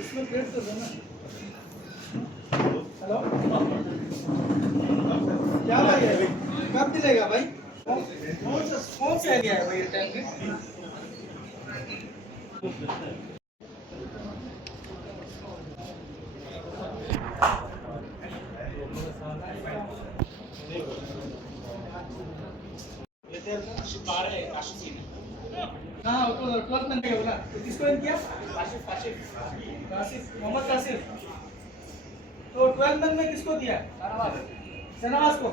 इसमें पेट तो देना। हेलो, क्या भाई है? कब दिलेगा भाई? कौन सा एरिया है भाई टाइम पे? हाँ वो तो 12 नंबर का बोला। तो किसको इन किया? कासिफ, मोहम्मद कासिफ। तो 12 नंबर में किसको दिया? शहनवाज को।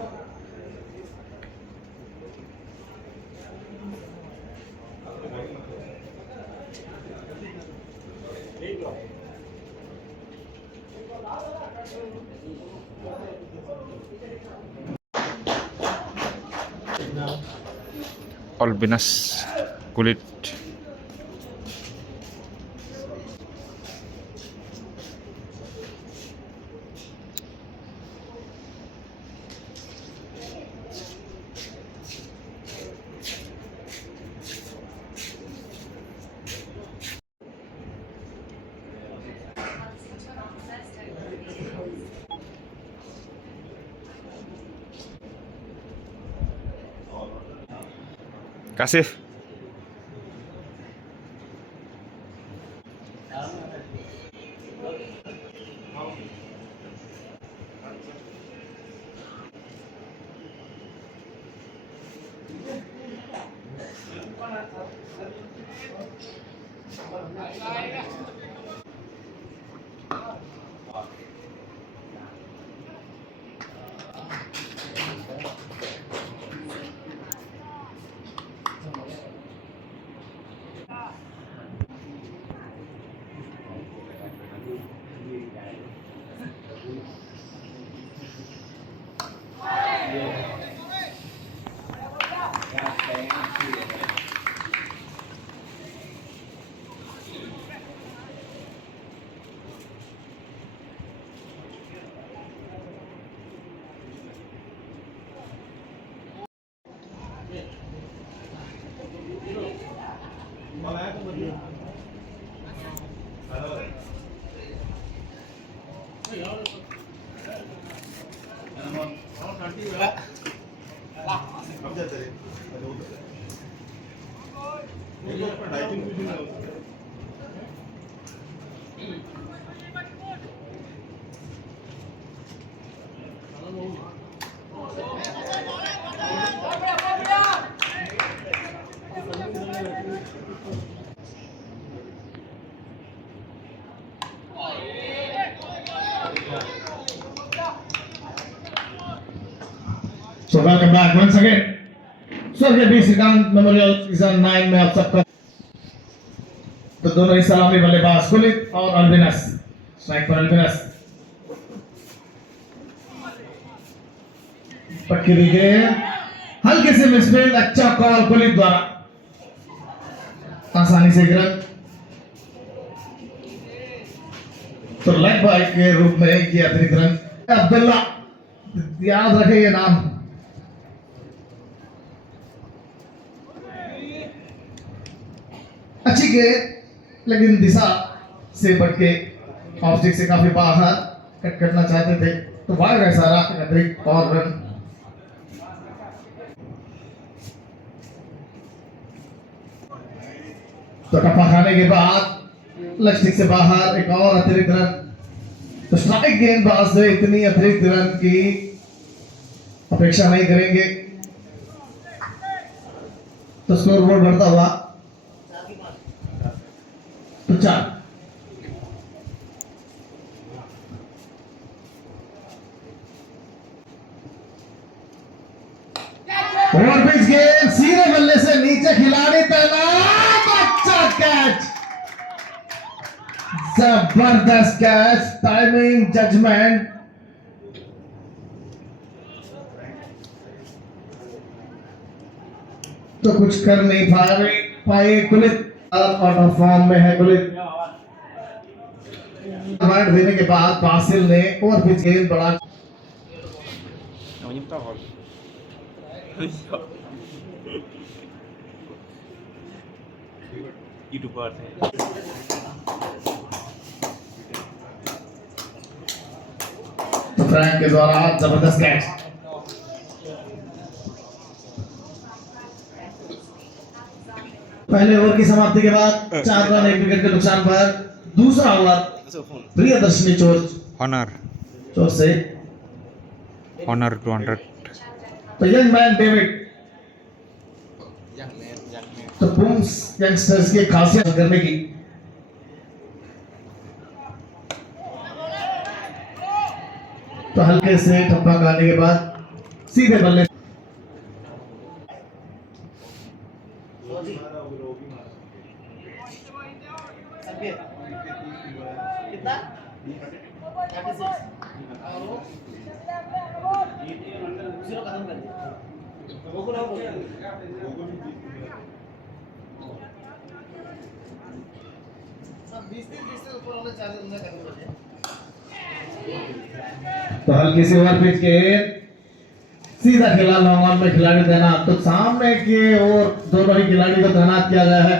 Albinas kulit. Kasih. So welcome back once again. स्वर्गीय बी श्रीकांत मेमोरियल सीजन 9 में आप सबका तो दोनों ही सलामी बल्लेबाज कुलित और अल्बिनस स्ट्राइक पर अल्बिनस पक्की दी गई हल्के से मिसफील्ड अच्छा कॉल कुलित द्वारा आसानी से गिरफ्त तो लेग बाय के रूप में किया अतिरिक्त रन अब्दुल्ला याद रखें ये नाम अच्छी गेंद लेकिन दिशा से बढ़ के ऑफ स्टिक से काफी बाहर कट करना चाहते थे तो वाइड है सारा अतिरिक्त और रन तो टप्पा खाने के बाद लेग स्टिक से बाहर एक और अतिरिक्त रन तो स्ट्राइक गेंदबाज से इतनी अतिरिक्त रन की अपेक्षा नहीं करेंगे तो स्कोर बोर्ड बढ़ता हुआ तो 4 ओवर पिच गेंद सीधे बल्ले से नीचे खिलाड़ी तैनात अच्छा कैच जबरदस्त कैच टाइमिंग जजमेंट तो कुछ कर नहीं पाए कुलित आउट ऑफ फॉर्म में है कुलित वाइड देने के बाद बासिल ने ओवर पिच गेंद बड़ा यूट्यूबर थे। तो फ्रैंक के द्वारा जबरदस्त कैच। पहले ओवर की समाप्ति के बाद 4 रन 1 विकेट के नुकसान पर दूसरा ओवर प्रियदर्शनी Honor चोर से 200. तो यंग मैन डेविड तो बूम्स यंगस्टर्स की खासियत करने की तो हल्के से ठप्पा खाने के बाद सीधे बल्ले कितना जीरो खत्म कर दिया सब 20 से ऊपर वाले चार्जेस उन्हें खत्म कर दिया। तो हल्की सी ओवर पिच के सीधा खेला लॉन्ग ऑन में खिलाड़ी तैनात तो सामने के और दोनों ही खिलाड़ी को तैनात किया गया है।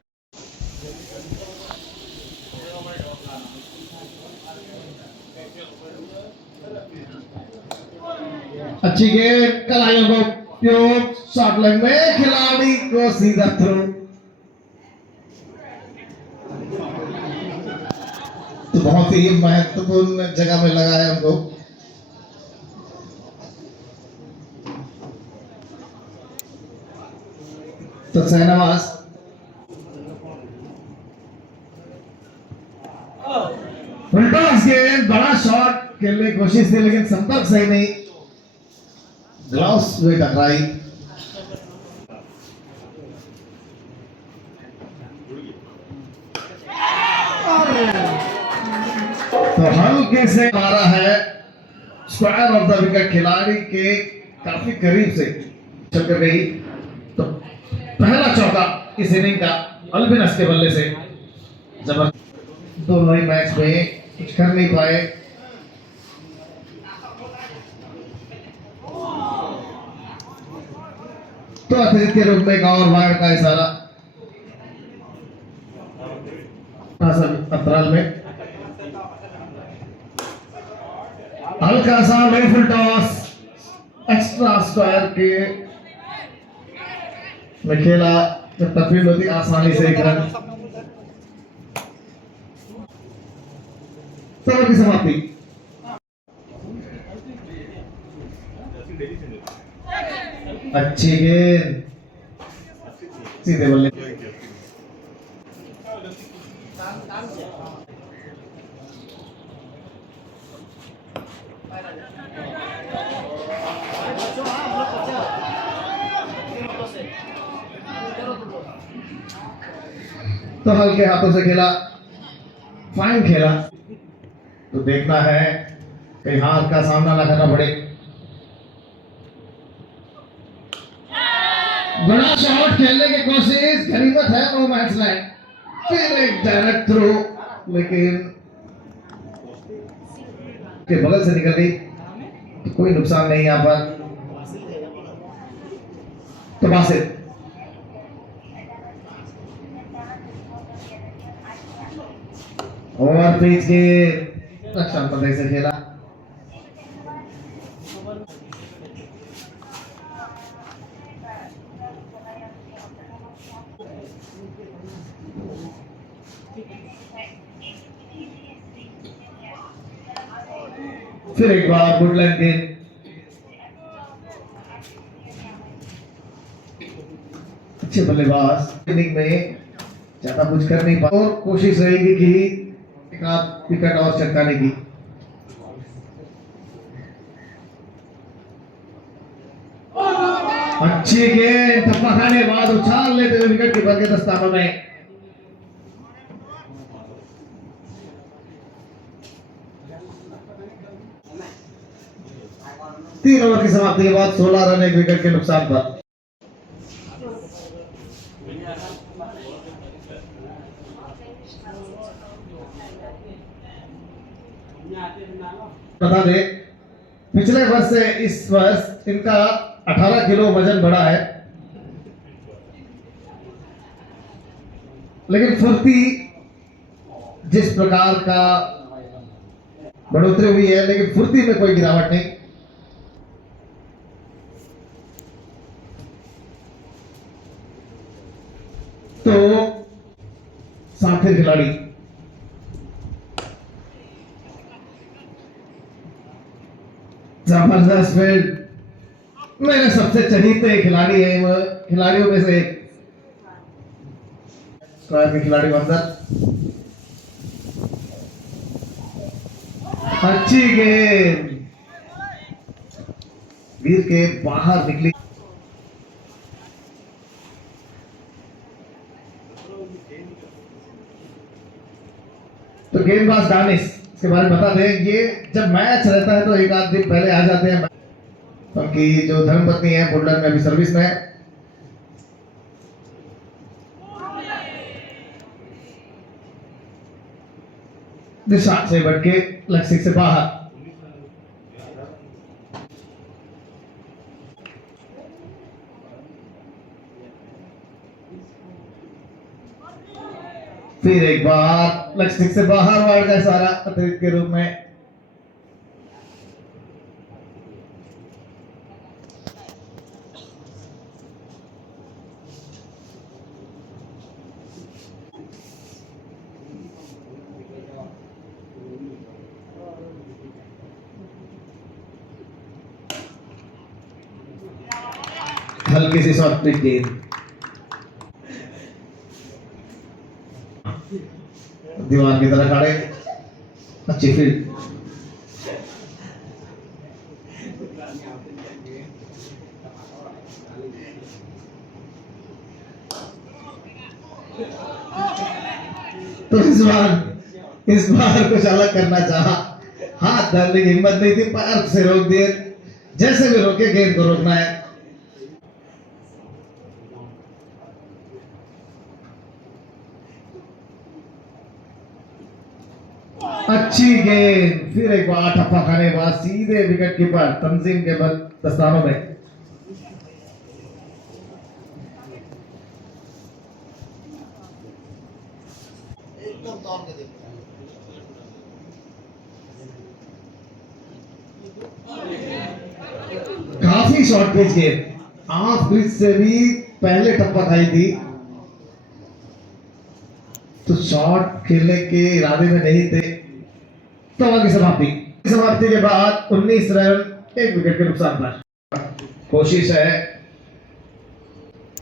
अच्छी गेंद कलाइयों को उपयोग शॉट लेग में खिलाड़ी को सीधा थ्रो तो बहुत ही महत्वपूर्ण जगह में लगा है हमको। तो शहनवाज फुलटॉस गेंद बड़ा शॉट खेलने की कोशिश थी लेकिन संपर्क सही नहीं ग्लास में टकराई। तो हल्के से मारा है स्क्वायर ऑफ द विकेट खिलाड़ी के काफी करीब से चक्कर गई तो पहला चौका इस इनिंग का अल्बिनस के बल्ले से जबरदस्त दोनों ही मैच में कुछ कर नहीं पाए। तो अतिरिक्त के रूप में एक और वाइड का इशारा अप्रैल में हल्का सा फुल टॉस एक्स्ट्रा स्क्वायर के में खेला जब तफरील होती आसानी से 1 रन। ओवर की समाप्ति अच्छी गेंद सीधे बल्ले तो हल्के हाथों से खेला फाइन खेला तो देखना है कहीं हाथ का सामना ना करना पड़े। बड़ा शॉट खेलने की कोशिश गनीमत है नो मैच लाइन फिर एक डायरेक्ट थ्रो लेकिन के बगल से निकल गई तो कोई नुकसान नहीं यहाँ पर। तो बासित और पिच के रक्षा पर से खेला फिर एक बार गुड लैंड गेंद अच्छे बल्लेबाज इनिंग में ज्यादा कुछ कर नहीं पाए और कोशिश रहेगी कि एक आध विकेट और चटकाने की। अच्छी गेंद टप्पा खाने के बाद उछाल लेते हुए विकेट कीपर के दस्तानों में। तीन ओवर की समाप्ति के बाद 16 रन 1 विकेट के नुकसान पर बता दे पिछले वर्ष से इस वर्ष इनका 18 किलो वजन बढ़ा है। लेकिन फुर्ती जिस प्रकार का बढ़ोतरी हुई है, लेकिन फुर्ती में कोई गिरावट नहीं। तो साथी खिलाड़ी जबरदस्त फील्ड, मेरे सबसे चहीते खिलाड़ी है, वो खिलाड़ियों में से एक। स्क्वायर में खिलाड़ी अंदर, अच्छी गेंद वीर के बाहर निकली। तो गेंदबाज दानिश, इसके बारे में बता दें, ये जब मैच रहता है तो एक आध दिन पहले आ जाते हैं। उनकी जो धर्मपत्नी है बुल्डन में अभी सर्विस में है। दिशा से बढ़ के लक्ष्य से बाहर। फिर एक बार लक्ष्य से बाहर वार्ड का सारा अतिरिक्त के रूप में। हल्की सी शॉर्ट पिच गेंद, दीवार की तरह खड़े, अच्छी फील्ड। तो इस बार कुछ अलग करना चाहा, हाथ डालने की हिम्मत नहीं थी, पैर से रोक दिए। जैसे भी रोके, गेंद को रोकना है। अच्छी गेंद, फिर एक बार ठप्पा खाने के बाद सीधे विकेट कीपर तंजीम के दस्तानों में। काफी शॉर्ट पिच गेंद, ऑफ पिच से भी पहले टप्पा खाई थी, तो शॉट खेलने के इरादे में नहीं थे। तो की समाप्ति के बाद 19 रन, 1 विकेट के नुकसान पर। कोशिश है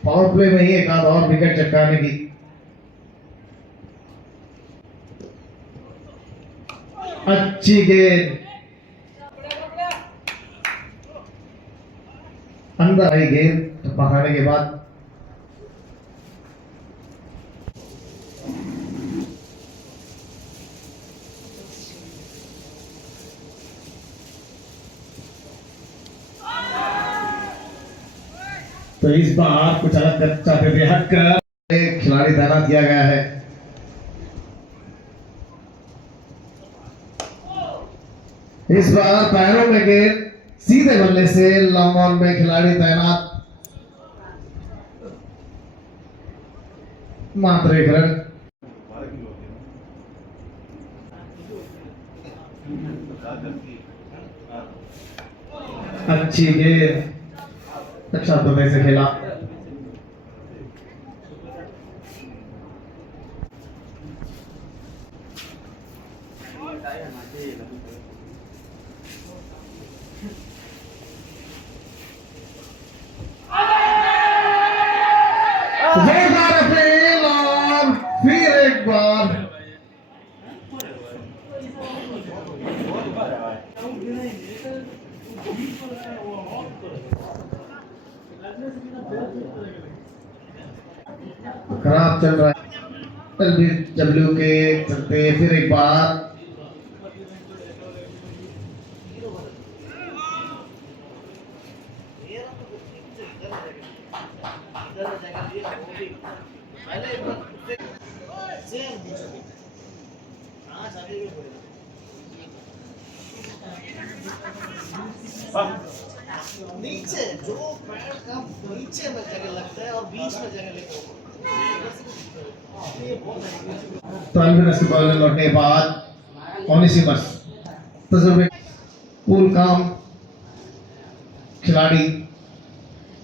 पावर प्ले में ही एक आध और विकेट चटकाने की। अच्छी गेंद, अंदर आई गेंद पकड़ने के बाद। तो इस बार कुछ अलग चाहते थे, हट कर एक खिलाड़ी तैनात किया गया है। इस बार पैरों में गेंद सीधे बल्ले से लॉन्ग ऑन में खिलाड़ी तैनात, मात्र 1 रन। अच्छी गेंद, अच्छा दोनों से खेला। फिर एक बार खराब चल रहा है डब्ल्यू के चलते। फिर एक बार नीचे जो पैर का नीचे में जगह लगता है और बीच में जगह लेकर तो अल्बिनस की बॉल लौटने के बाद ओनेसिमस तजुर्बे कूल काम खिलाड़ी,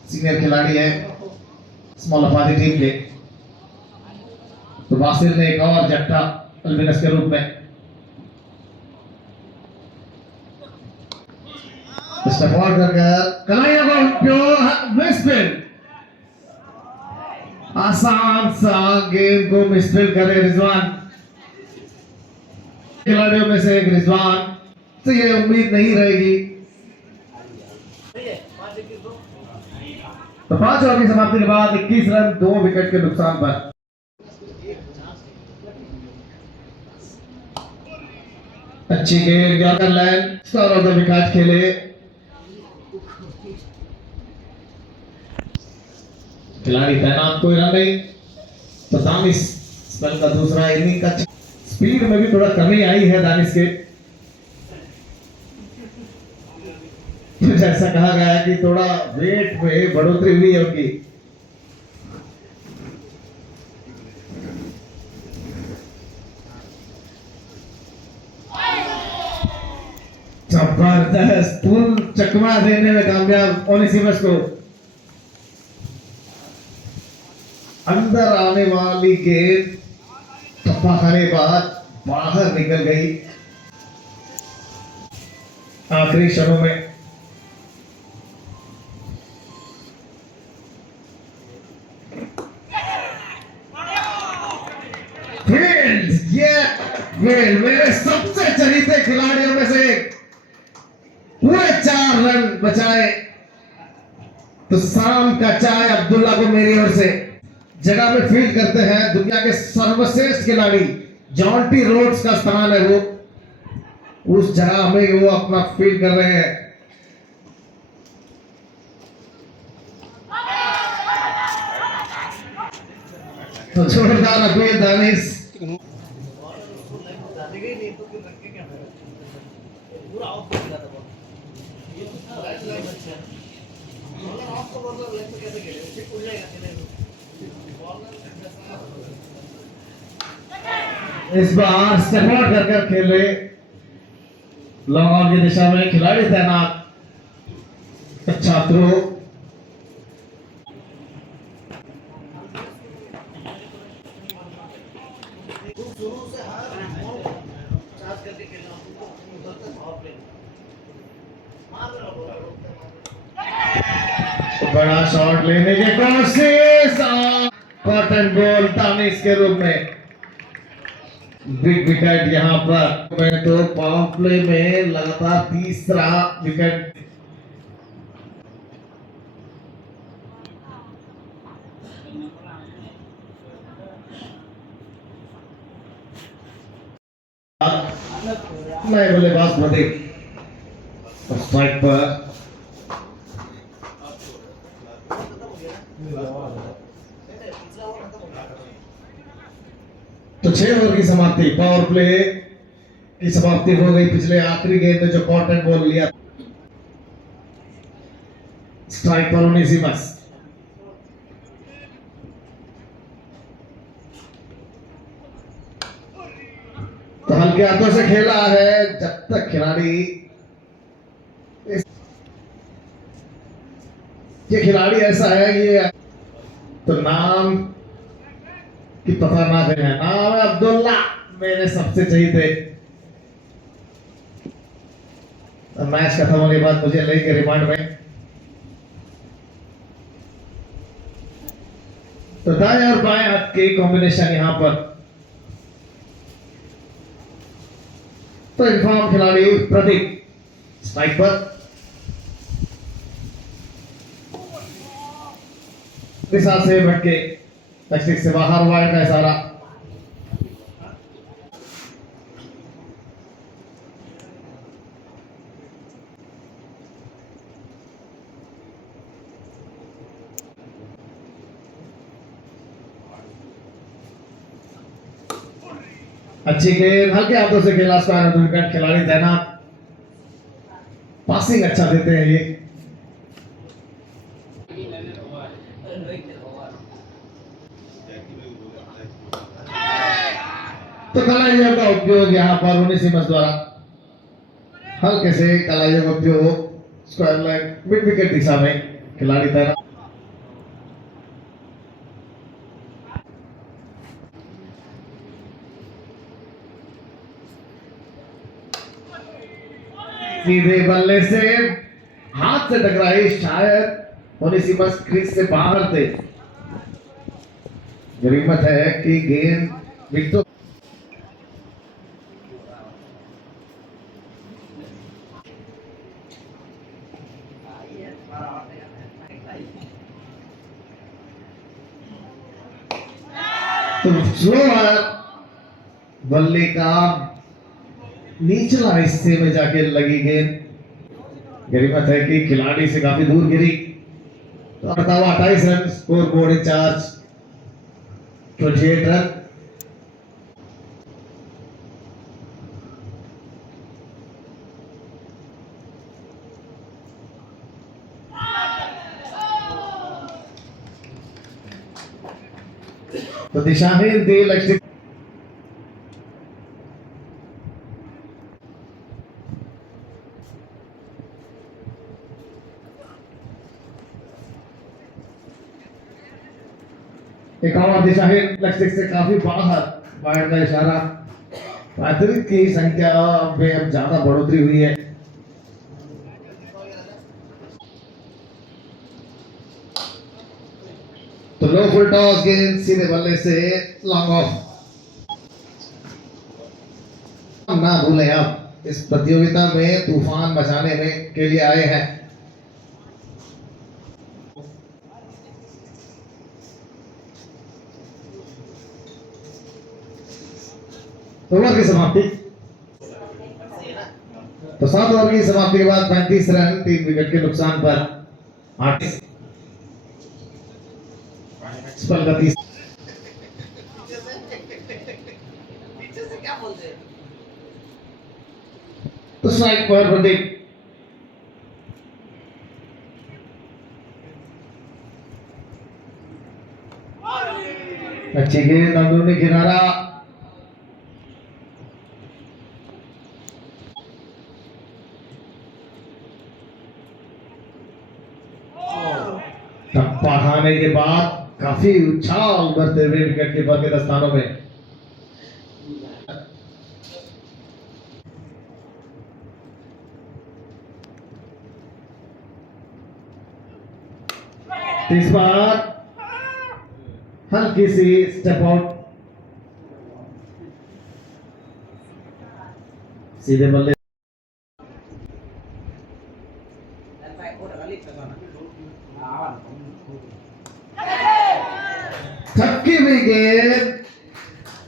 सीनियर खिलाड़ी है स्मॉल अफादी टीम के। तो बासिल ने एक और झटका अल्बिनस के रूप में स्टफॉर्ड कर कलाइया को प्योर मिसफील्ड, आसान सा गेम को मिसफील्ड करे रिजवान। खिलाड़ियों में से एक रिजवान तो ये उम्मीद नहीं रहेगी। तो 5 ओवर की समाप्ति के बाद 21 रन 2 विकेट के नुकसान पर। अच्छी गेंद ज्यादा land score of the wicket खेले। खिलाड़ी तैनात, कोई रन नहीं। तो दानिश स्पेल का दूसरा इनिंग का स्पीड में भी थोड़ा कमी आई है दानिश के। जैसा कहा गया है कि थोड़ा वेट में बढ़ोतरी हुई है उनकी। जबरदस्त फुल चकमा देने में कामयाब ओनेसिमस को। अंदर आने वाली गेंद टप्पा खाने बाद बाहर निकल गई आखिरी क्षणों में। ये मेरे सबसे चहीते खिलाड़ियों में से एक, पूरे 4 रन बचाए। तो शाम का चाय अब्दुल्ला को मेरी ओर से। जगह में फील्ड करते हैं दुनिया के सर्वश्रेष्ठ खिलाड़ी, जॉन्टी रोड्स का स्थान है वो, उस जगह में वो अपना फील्ड कर रहे हैं। तो जोरदार अपील दानिश। इस बार स्टेपआउट कर खेले, लॉन्ग ऑन की दिशा में खिलाड़ी तैनात। अच्छा थ्रो, बड़ा शॉट लेने की कोशिश, कॉटन गोल दानिश के रूप में। बिग विकेट यहां पर मैं तो पावर प्ले में लगातार तीसरा विकेट। नए बल्लेबाज प्रदीप स्ट्राइक पर। तो 6 ओवर की समाप्ति, पावर प्ले की समाप्ति हो गई। पिछले आखिरी गेंद में जो कॉटन बॉल लिया, स्ट्राइक पर ओनेसिमस। तो हल्के हाथों से खेला है जब तक खिलाड़ी, ये खिलाड़ी ऐसा है ये तो नाम कि पता ना है। नाम है अब्दुल्ला, मेरे सबसे चहीते। मैच खत्म होने के बाद मुझे लेके रिमांड में। तो दाएं और बाएं हाथ के कॉम्बिनेशन यहां पर। तो इन्फॉर्म खिलाड़ी प्रदीप स्ट्राइक पर। दिशा से भटके, तकसीक से बाहर, वाइड का इशारा। अच्छी गेंद हल्के हाथों से खेला, स्क्वायर विकेट। खिलाड़ी तैनात, पासिंग अच्छा देते हैं ये। तो कलाइयों का उपयोग यहाँ पर ओनेसिमस द्वारा हल्के से कलाइयों का उपयोग स्क्वायर लेग मिड विकेट दिशा में खिलाड़ी तैनात। सीधे बल्ले से हाथ से टकराई, शायद ओनेसिमस क्रीज से बाहर थे। गनीमत है कि गेंद विकेट तो स्लोअर बल्ले का निचला हिस्से में जाके लगी गेंद। गनीमत है कि खिलाड़ी से काफी दूर गिरी। तो बताओ 28 run score board incharge 28 run. तो दिशाहीन थी लक्ष्य। एक और दिशाहीन लक्ष्य से काफी बाहर का इशारा। अतिरिक्त की संख्या में अब ज्यादा बढ़ोतरी हुई है। तो लो फुल टॉस गेंद सीधे बल्ले से लॉन्ग ऑफ। ना भूलें आप इस प्रतियोगिता में तूफान मचाने में के लिए आए हैं। ओवर की समाप्ति। तो 7 ओवर की समाप्ति के बाद 35 रन 3 विकेट के नुकसान पर 8 स्पेल का 30। तो स्ट्राइक पर प्रदीप। अच्छी गेंद अंदरूनी किनारा। टप्पा खाने के बाद काफी उछाल करते हुए विकेट कीपर के दस्तानों में। इस बार हल्की सी स्टेप आउट सीधे बल्ले। थकी हुई गेंद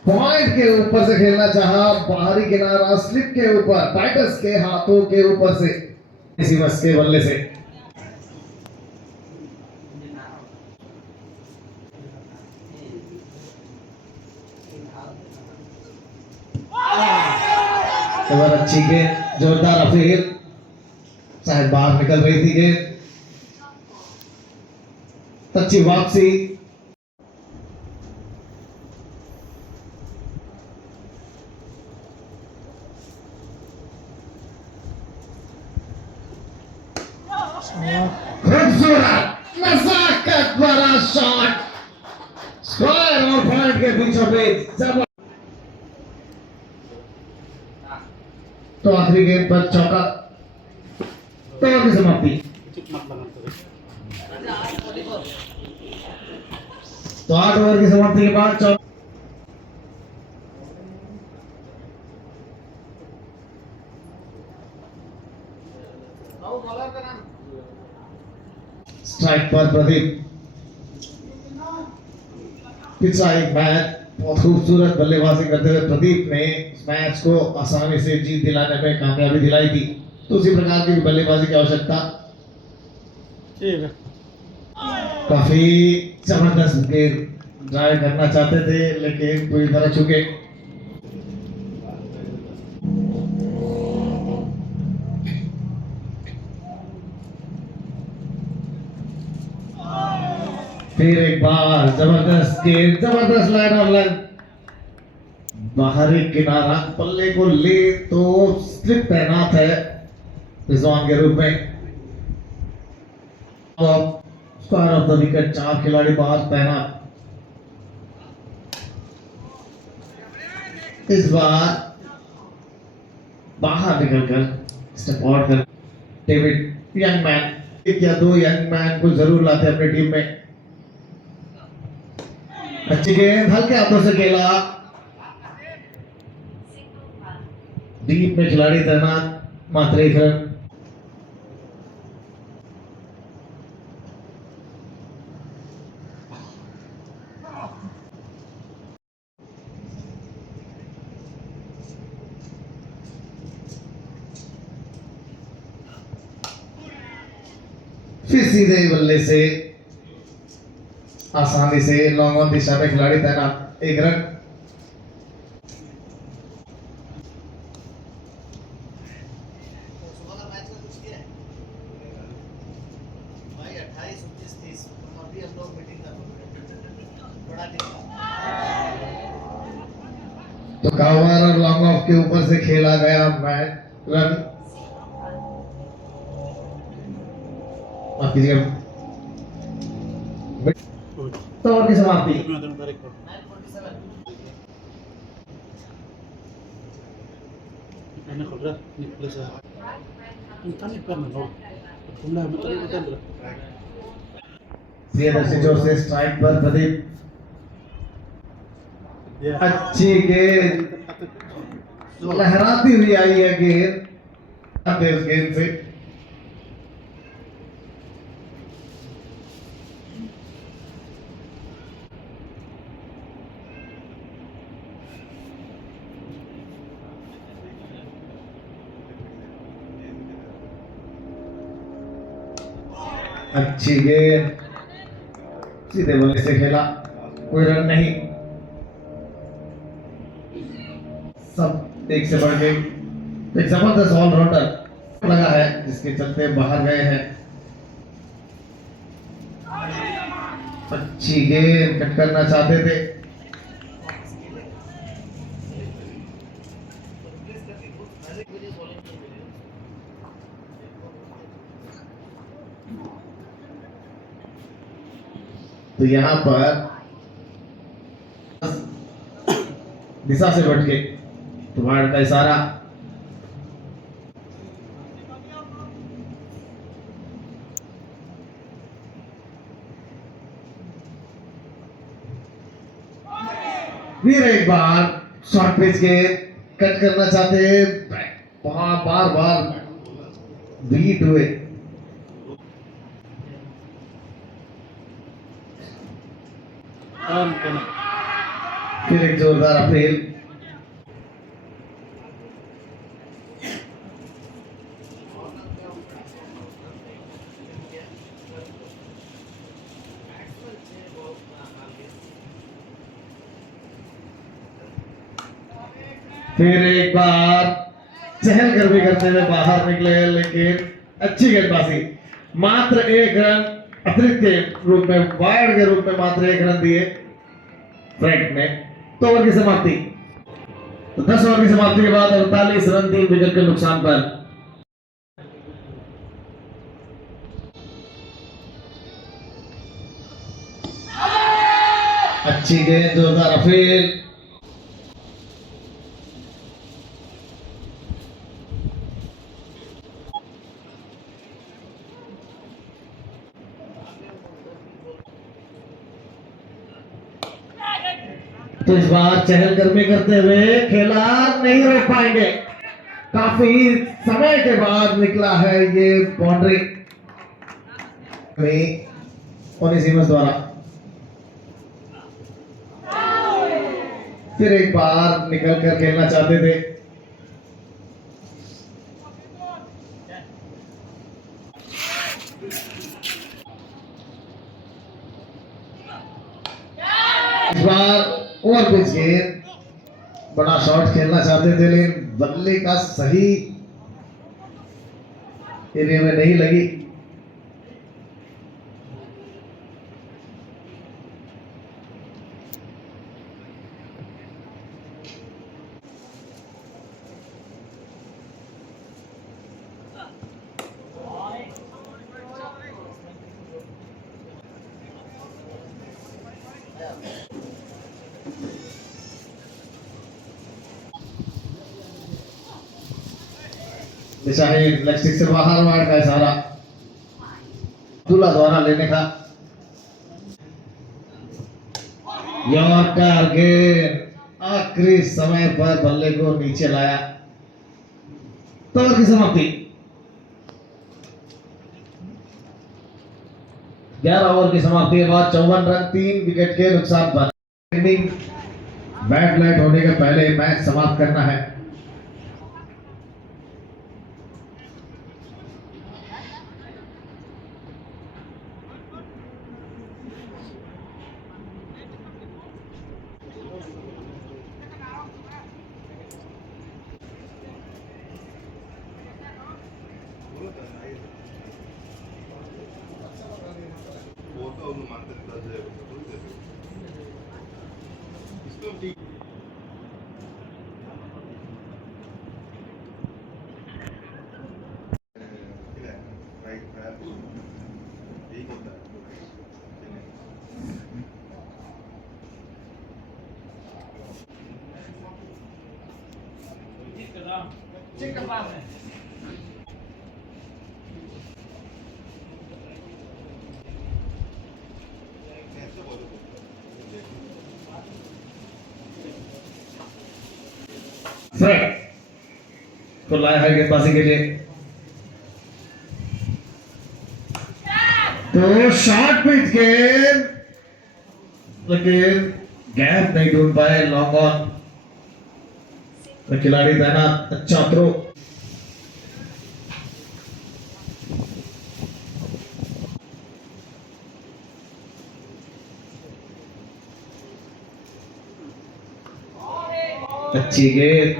पॉइंट के ऊपर से खेलना चाहा, बाहरी किनारा स्लिप के ऊपर टाइटस के हाथों के ऊपर से इसी बस के बल्ले से। अच्छी गेंद, जोरदार अपील, शायद बाहर निकल रही थी गेंद। अच्छी वापसी। खूबसूरत नजाकत भरा शॉट स्क्वायर और पॉइंट के बीचों बीच। तो आखिरी गेंद पर चौका। तो की समाप्ति। तो 8 ओवर की समाप्ति के बाद चौका। स्ट्राइक पर प्रदीप। पिछला एक मैच बहुत खूबसूरत बल्लेबाजी करते हुए प्रदीप ने इस मैच को आसानी से जीत दिलाने में कामयाबी दिलाई थी। तो उसी प्रकार की बल्लेबाजी की आवश्यकता। काफी जबरदस्त गेंद ड्राइव करना चाहते थे लेकिन पूरी तरह चुके। फिर एक बार जबरदस्त गेंद, जबरदस्त लाइन और लाइन। बाहरी किनारा पल्ले को ले तो स्लिप तैनात है रिजवान के रूप में। स्क्वायर ऑफ द विकेट, 4 खिलाड़ी बाहर तैनात। इस बार बाहर निकलकर स्टेप आउट कर डेविड यंग मैन, एक या दो यंग मैन को जरूर लाते अपनी टीम में। अच्छी गेंद हल्के हाथों से खेला, डीप में खिलाड़ी तैनात, मात्र 1 रन। फिर सीधे बल्ले से आसानी से लॉन्ग ऑन दिशा में खिलाड़ी तैनात, 1 रन। तो कवर और लॉन्ग ऑफ के ऊपर से खेला गया मैच, रन। तो और की समाप्ति। प्रियदर्शी जोशी स्ट्राइक पर प्रदीप, अच्छी गेंद लहराती हुई आई है गेंद, उस गेंद से अच्छी गेंद सीधे बल्ले से खेला, कोई रन नहीं। सब एक से बढ़ गए। एक जबरदस्त ऑलराउंडर लगा है जिसके चलते बाहर गए हैं। अच्छी गेंद कट करना चाहते थे, तो यहां पर दिशा से भटके, तुम्हारे का इशारा। फिर एक बार शॉर्ट पिच के कट करना चाहते, बार बार बीट हुए। फिर एक जोरदार अपील, फिर एक बार चहलकदमी करते हुए बाहर निकले, लेकिन अच्छी गेंदबाजी, मात्र 1 रन अतिरिक्त के रूप में, वाइड के रूप में मात्र 1 रन दिए फ्रैंक ने। तो ओवर की समाप्ति, तो 10 ओवर की समाप्ति के बाद 48 रन 3 विकेट के नुकसान पर। अच्छी गेंद, जोरदार अपील, तो इस बार चहलकदमी करते हुए खेला नहीं रोक पाएंगे। काफी समय के बाद निकला है ये बाउंड्री ओनेसिमस द्वारा। फिर एक बार निकल कर खेलना चाहते थे, इस बार ओवर पिच गेंद, बड़ा शॉट खेलना चाहते थे लेकिन बल्ले का सही एरिया में नहीं लगी। शाहीन लेग स्टिक से बाहर वार्ड का इशारा अब्दुल्ला द्वारा लेने का यॉर्कर गेंद आखिरी समय पर बल्ले को नीचे लाया तो की समाप्ति 11 ओवर की समाप्ति के बाद 54 रन 3 विकेट के नुकसान पर बैट लाइट होने के पहले मैच समाप्त करना है। चेक करवा है फ्रेड को लाया है गेंदबाजी के लिए तो शॉर्ट पिच गेंद लेकिन गैप नहीं ढूंढ पाए लॉन्ग ऑन तो खिलाड़ी तैनात अच्छा थ्रो अच्छी गेंद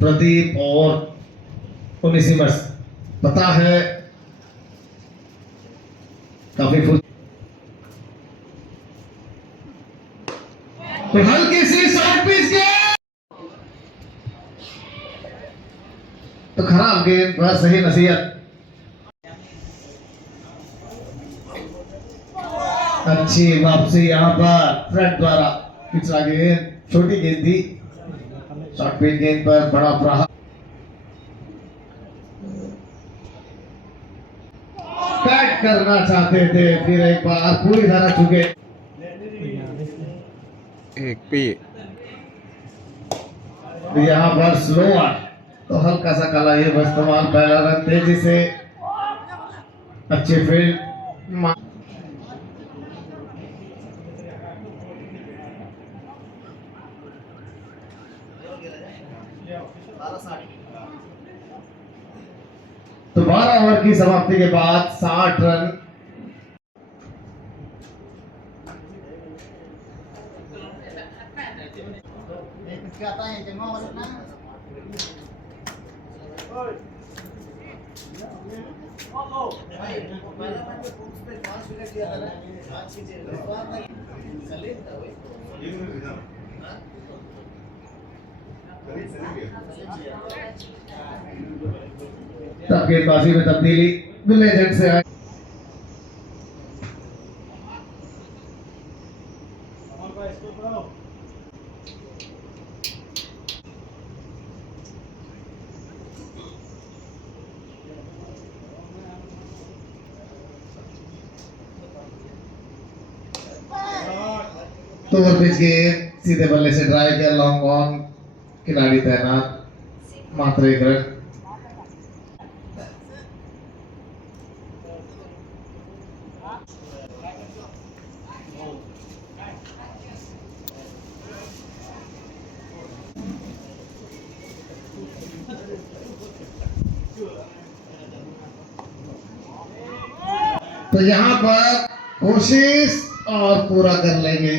प्रदीप और 19 वर्ष पता है काफी तो हल्की सी शॉर्ट पिच गेंद तो खराब गेंद बस सही नसीहत अच्छी वापसी यहाँ पर फ्रेड द्वारा पिछला गेंद छोटी गेंद थी शॉर्ट पिच गेंद पर बड़ा प्रहार कैच करना चाहते थे फिर एक बार पूरी तरह चुके एक पे यहाँ पर स्लो तो हल्का सा काला ये इस्तेमाल पहला रन तेजी से अच्छे फील्ड तो 12 ओवर की समाप्ति के बाद 60 रन तब गेंदबाजी में तब्दीली लेजेंड से आए तो ओवर पिच गेंद सीधे बल्ले से ड्राइव किया लॉन्ग ऑन खिलाड़ी तैनात मात्र एक रन तो यहाँ पर कोशिश और पूरा कर लेंगे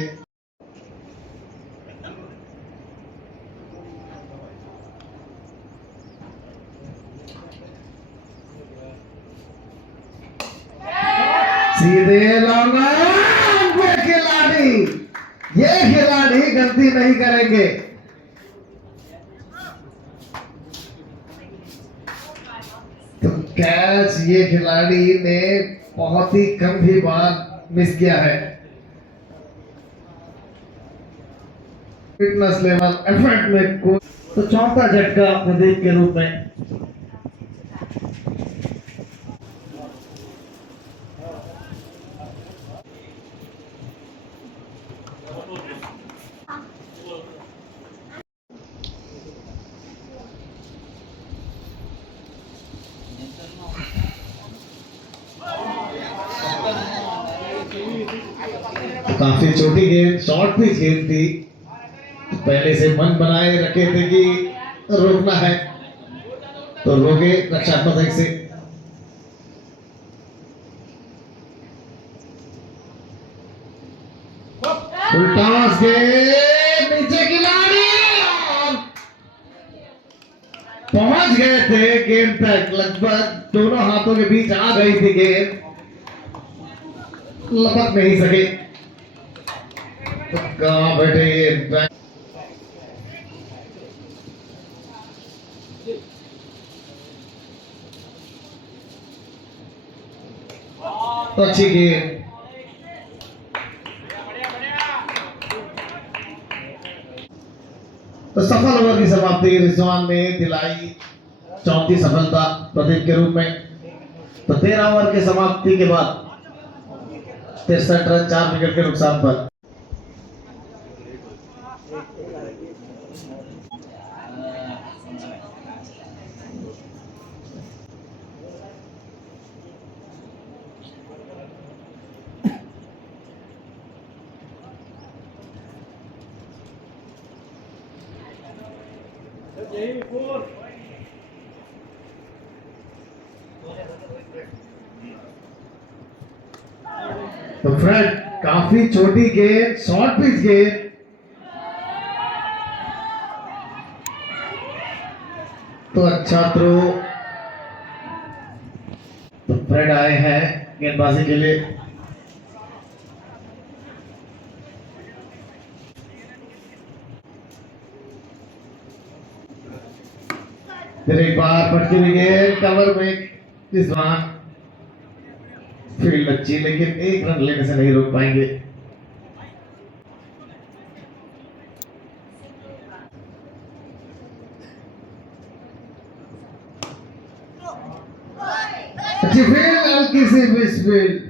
सीधे लॉन्ग ऑन पे खिलाड़ी ये खिलाड़ी गलती नहीं करेंगे तो कैच ये खिलाड़ी ने बहुत ही कम ही बार मिस किया है फिटनेस लेवल एफर्ट में तो चौथा झटका प्रदीप के रूप में। काफी छोटी गेंद, शॉर्ट पिच गेंद थी। पहले से मन बनाए रखे थे कि रोकना है तो रोके रक्षात्मक एक से। उल्टा गेंद, नीचे खिलाड़ी पहुंच गए थे गेंद तक, लगभग दोनों हाथों के बीच आ गई थी गेंद, लपक नहीं सके। तो कहां बैठे ये तो अच्छी गेंद। तो सफल ओवर की समाप्ति रिजवान ने दिलाई चौथी सफलता प्रदीप के रूप में। तो 13 ओवर के समाप्ति के बाद 63 रन 4 विकेट के नुकसान पर। तो फ्रेंड काफी छोटी गेंद, शॉर्ट पिच गेंद, तो अच्छा थ्रो। तो फ्रेड आए हैं गेंदबाजी के लिए। फिर एक बार पटकी हुई गेंद, कवर में रिजवान, फील्ड अच्छी लेकिन एक रन लेने से नहीं रोक पाएंगे। अच्छी फील्ड, हल्की सी मिस फील्ड।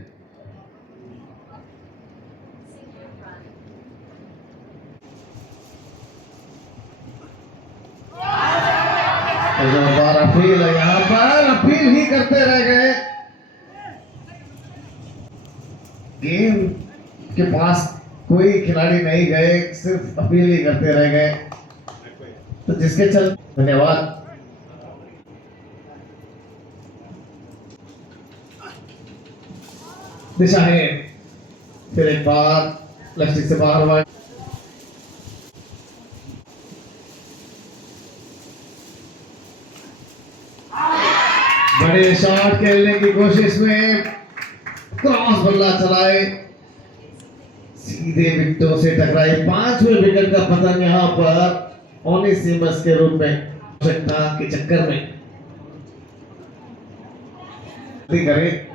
अपील है, यहाँ पर अपील ही करते रह गए। गेम के पास कोई खिलाड़ी नहीं गए, सिर्फ अपील ही करते रह गए। तो जिसके चल धन्यवाद। दिशा है, फिर एक बार लेफ्ट से बाहर हुआ। बड़े शॉट खेलने की कोशिश में क्रॉस बल्ला चलाए, सीधे विकेटों से टकराई। 5वें विकेट का पतन यहां पर ओनेसिमस के रूप में आवश्यकता के चक्कर में करें।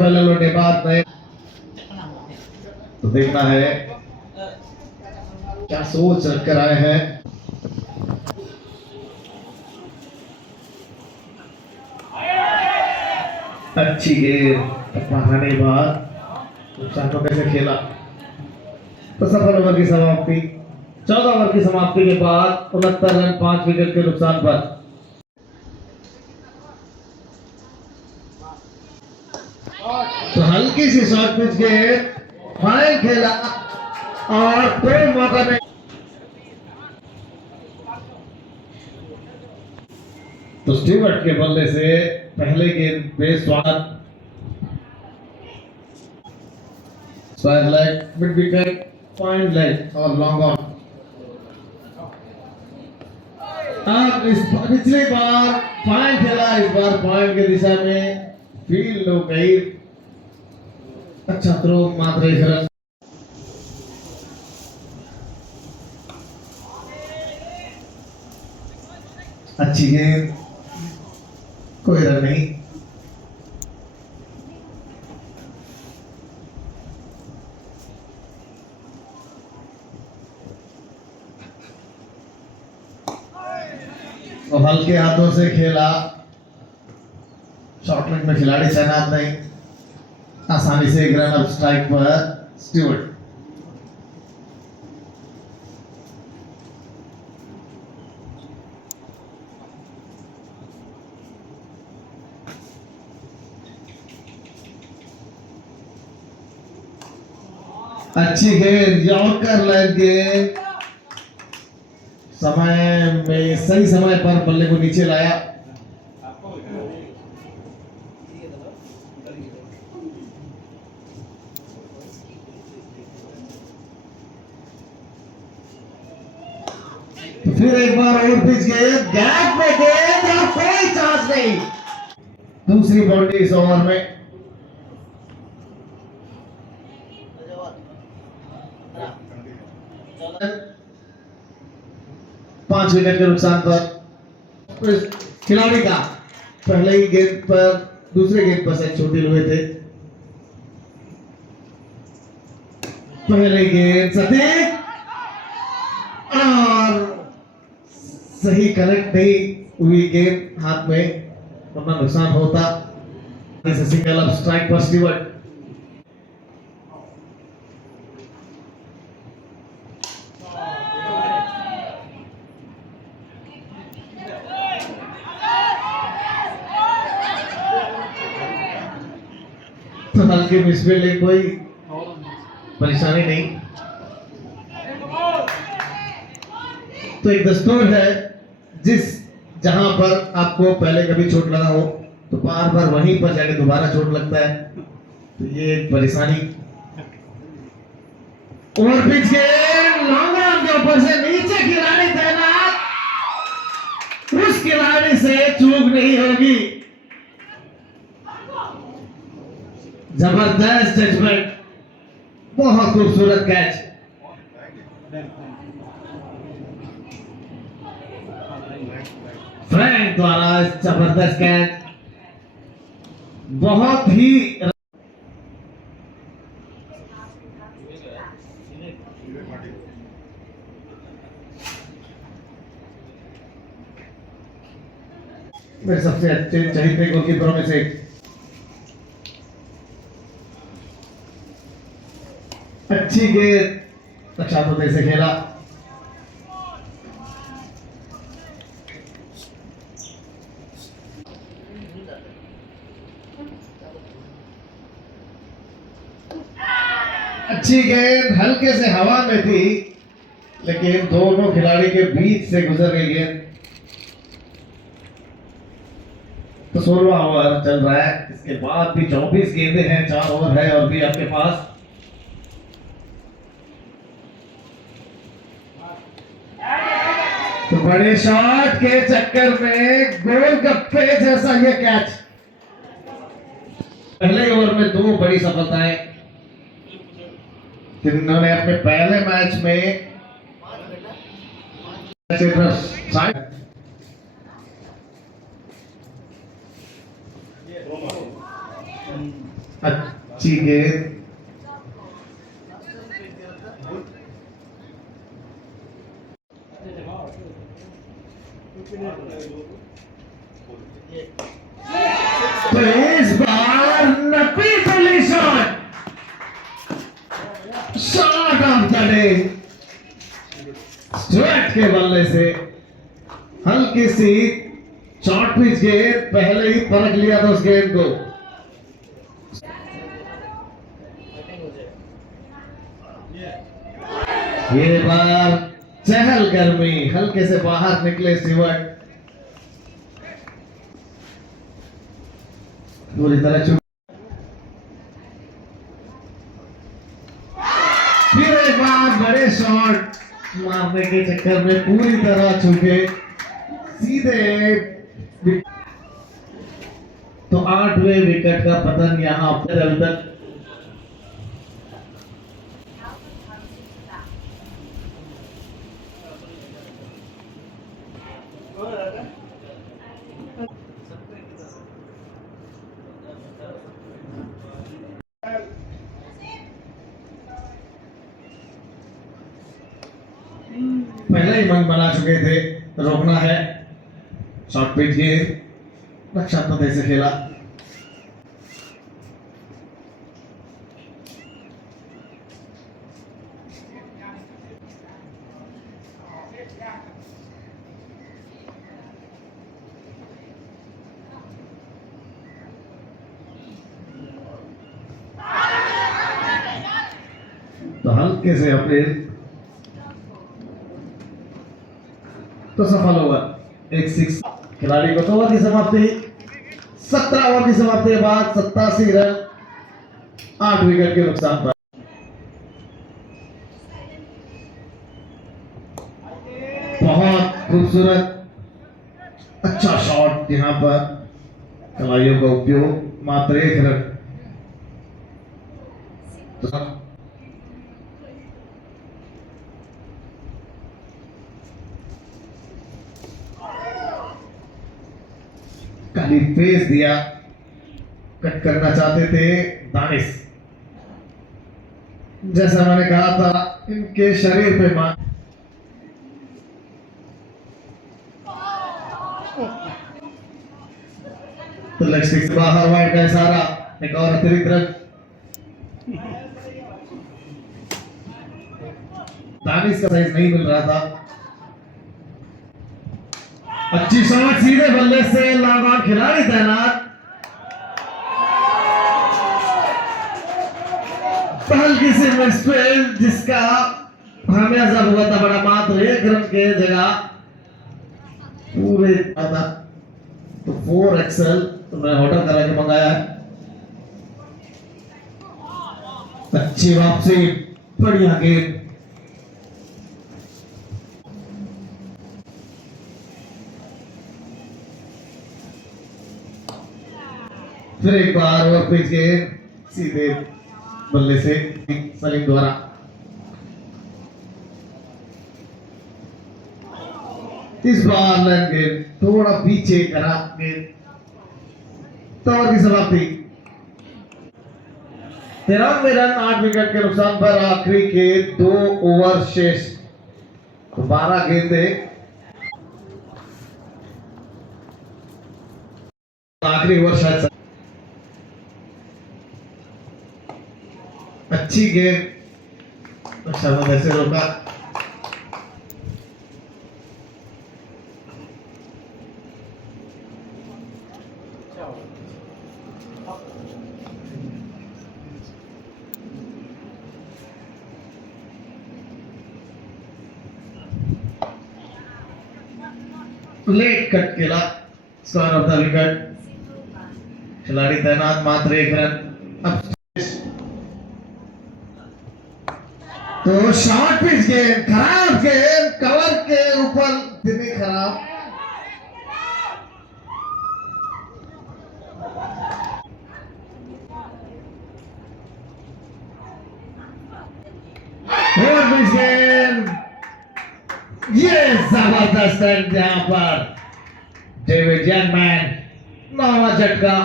लौटे बात नहीं, तो देखना है क्या सोच रखकर आए हैं। अच्छी गेंद, खाने बाद नुकसान को कैसे खेला। तो सफल ओवर की समाप्ति। 14 ओवर की समाप्ति के बाद 69 रन 5 विकेट के नुकसान पर। तो हल्की सी शॉर्ट पिच गेंद, फाइन खेला और कोई मौका नहीं। तो स्टीवर्ट के बल्ले से पहले गेंद पे स्वागत, square leg, mid wicket, point leg और लॉन्ग ऑन। अब इस पिछली बार फाइन खेला, इस बार पॉइंट की दिशा में फील्ड हो गई। अच्छा थ्रो, मात्र एक रन। अच्छी गेंद, कोई रन नहीं। तो हल्के हाथों से खेला, शॉर्टलेग में खिलाड़ी तैनात नहीं, आसानी से एक रन अप स्ट्राइक पर स्टीवर्ट। अच्छी गेंद, यॉर्कर लाइन गेंद, समय में सही समय पर बल्ले को नीचे लाया। तो फिर एक बार और पिच गेंद, गैप में गेंद और कोई चांस नहीं। दूसरी बाउंड्री इस ओवर में। पांच विकेट के नुकसान पर खिलाड़ी का पहले ही गेंद पर, दूसरे गेंद पर सेंचुरी हुए थे। पहले गेंद सटीक और सही करेक्ट नहीं हुई गेंद हाथ में, वरना नुकसान होता। सिंगल अप स्ट्राइक पर स्टीवर्ट। तो हल्के मिसफील्डिंग, कोई परेशानी नहीं। तो एक दस्तूर है, जहां पर आपको पहले कभी चोट लगा हो तो बार बार वहीं पर जाके दोबारा चोट लगता है, तो ये एक परेशानी। ओवर पिच के लॉन्ग रन के ऊपर से नीचे खिलाड़ी तैनात, उस खिलाड़ी से चूक नहीं होगी। जबरदस्त जजमेंट, बहुत खूबसूरत कैच। फ्रैंक द्वारा जबरदस्त कैच, बहुत ही मेरे सबसे अच्छे चहिते गोलकीपरों में से एक। अच्छी गेंद, अच्छा तो से खेला। अच्छी गेंद हल्के से हवा में थी, लेकिन दोनों खिलाड़ी के बीच से गुजर गई गेंद। तो 16वां ओवर चल रहा है, इसके बाद भी 24 गेंदें हैं, 4 ओवर है और भी आपके पास। तो बड़े शॉट के चक्कर में गोलगप्पे जैसा ये कैच। पहले ओवर में 2 बड़ी सफलताएं, जिन्होंने अपने पहले मैच में अच्छी गेंद, तो इस बार नपी पुली shot of the day, straight के बल्ले से हल्की सी शॉर्ट पिच गेंद, पहले ही परख लिया था उस गेंद को। ये बार चहलकदमी, हल्के से बाहर निकले स्टीवर्ट, पूरी तरह चुप। फिर एक बार बड़े शॉट मारने के चक्कर में पूरी तरह चुके सीधे। तो 8वें विकेट का पतन यहां पर अभी तक। पहले ही मन बना चुके थे, रोकना है। शॉर्ट पिच गेंद रक्षात्मक से खेला। तो हल्के से अपने तो सफल ओवर, एक सिक्स। खिलाड़ी को 2 ओवर की समाप्ति, 17 ओवर की समाप्ति के बाद 87 रन 8 विकेट के नुकसान पर। बहुत खूबसूरत अच्छा शॉट यहाँ पर, खिलाड़ियों का उपयोग, मात्र 1 रन। तो खाली फेस दिया, कट करना चाहते थे दानिश। जैसा मैंने कहा था, इनके शरीर पे मार। तो लेग स्टिक से बाहर, वाइड का इशारा, एक और अतिरिक्त रन। दानिश का साइज नहीं मिल रहा था। अच्छी शॉट, सीधे बल्ले से लगातार खिलाड़ी तैनात। हल्की सी मिसफील्ड, जिसका खामियाजा हुआ था बड़ा, मात्र 1 रन के जगह पूरे था। तो 4 एक्सल तो मैं ऑर्डर करा के मंगाया है। अच्छी वापसी, बढ़िया गेम। फिर एक बार ओवर पिच गेंद सीधे बल्ले से सलीम द्वारा। इस बार लाइन गेंद थोड़ा पीछे करा गेंद, तो ओवर की समाप्ति। 93 रन 8 विकेट के नुकसान पर आखिरी के 2 ओवर शेष। 12 गेंदे, आखिरी ओवर शायद। अच्छी गेंद, शर्मा ऐसे रोका। लेट कट केला, स्क्वायर ऑफ द विकेट। खिलाड़ी तैनात, मात्र 1 रन। अब तो शॉर्ट पिच गेंद, खराब गेंद, कवर के ऊपर दिल्ली खराब। शॉर्ट पिच गेंद, ये जबरदस्त है। यहां पर डेविड यंगमैन नौवां झटका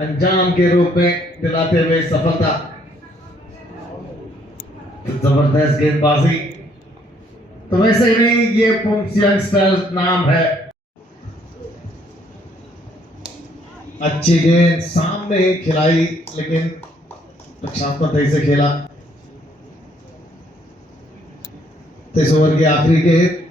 अंजाम के रूप में दिलाते हुए सफलता। जबरदस्त गेंदबाजी। तो वैसे ही नहीं, ये पुंछ यंगस्टर नाम है। अच्छी गेंद सामने ही खिलाई, लेकिन रक्षात्मक से खेला। 23 ओवर की आखिरी गेंद,